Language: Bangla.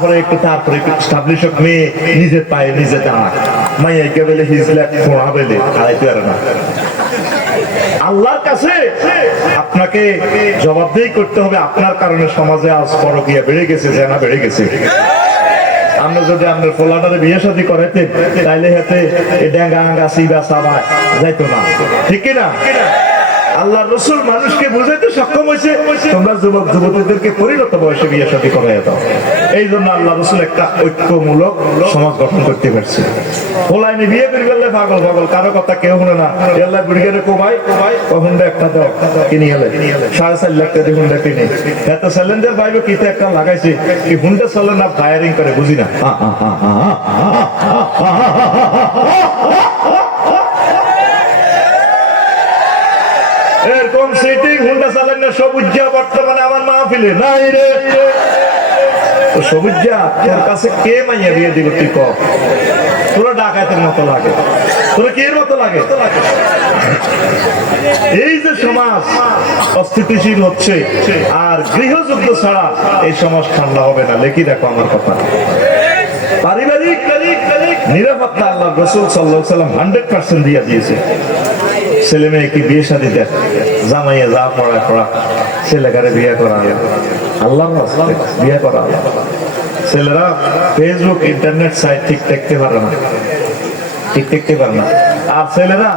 তারপরে একটু স্টাবলিশ মেয়ে নিজের পায়ে নিজে দাঁড়ায় মাইয়াকে বলে হিজলা ফোড়া বেলে খাইতে পারে না। আল্লাহর কাছে আপনাকে জবাবদেহি করতে হবে। আপনার কারণে সমাজে আজ পরকীয়া বেড়ে গেছে, জেনা বেড়ে গেছে। আমরা যদি আপনার ফোলাটারে বিয়ে শাদী করাইতেন তাইলে হাতে ড্যাঙ্গা আঙ্গা সিবা সাবায় যাইতো না, ঠিক কিনা? আল্লাহ রসুল মানুষকে বুঝাইতে সক্ষম হয়েছে তোমরা যুবক যুবতীদেরকে পরিণত বয়সে বিয়ে শাদী করাইয়া দাও। এই জন্য আল্লাহ রসুল একটা ঐক্যমূলক সমাজ গঠন করতে পারছে। ফোলাইনি বিয়ে করে গেলে পাগল পাগল, কারো কথা কেউ শুনে না। আল্লাহ বুড়িগারে কোবাই হুন্ডা একটা দাও কিনে গেলে 4.5 লাখ টাকা হুন্ডা কিনে এত স্যালেন্ডার বাইবে কিতে একটা লাগাইছে কি হুন্ডা চলে না ফায়ারিং করে বুঝি না। এরকম সিটিং হুন্ডা চালেন না সবুজা বর্তমানে আমার মাহফিলে নাই রে। সবুজা তোর কাছে কে মাইয়া বিয়ে দিব তুই কর? তোরা ডাকাতের মতো লাগে, তোরা কে মতো লাগে? এই যে সমাজ অস্থিতিশীল হচ্ছে আর গৃহযুদ্ধ ছাড়া এই সমাজ ঠান্ডা হবে না। লেখি দেখো আমার কথা। পারিবারিক নিরাপত্তা আল্লাহ রাসূল সাল্লাল্লাহু আলাইহি ওয়াসাল্লাম 100% দিয়ে দিয়েছে। ছেলে মেয়েকে বিয়ে শাদী দেয়, জামাইয়ে যা পড়া ছেলেকারে বিয়ে করা, আল্লাহর রাস্তায় বিয়ে করা। ছেলেরা ফেসবুক ইন্টারনেট সাইট ঠিক দেখতে পারে না, আর ছেলেরা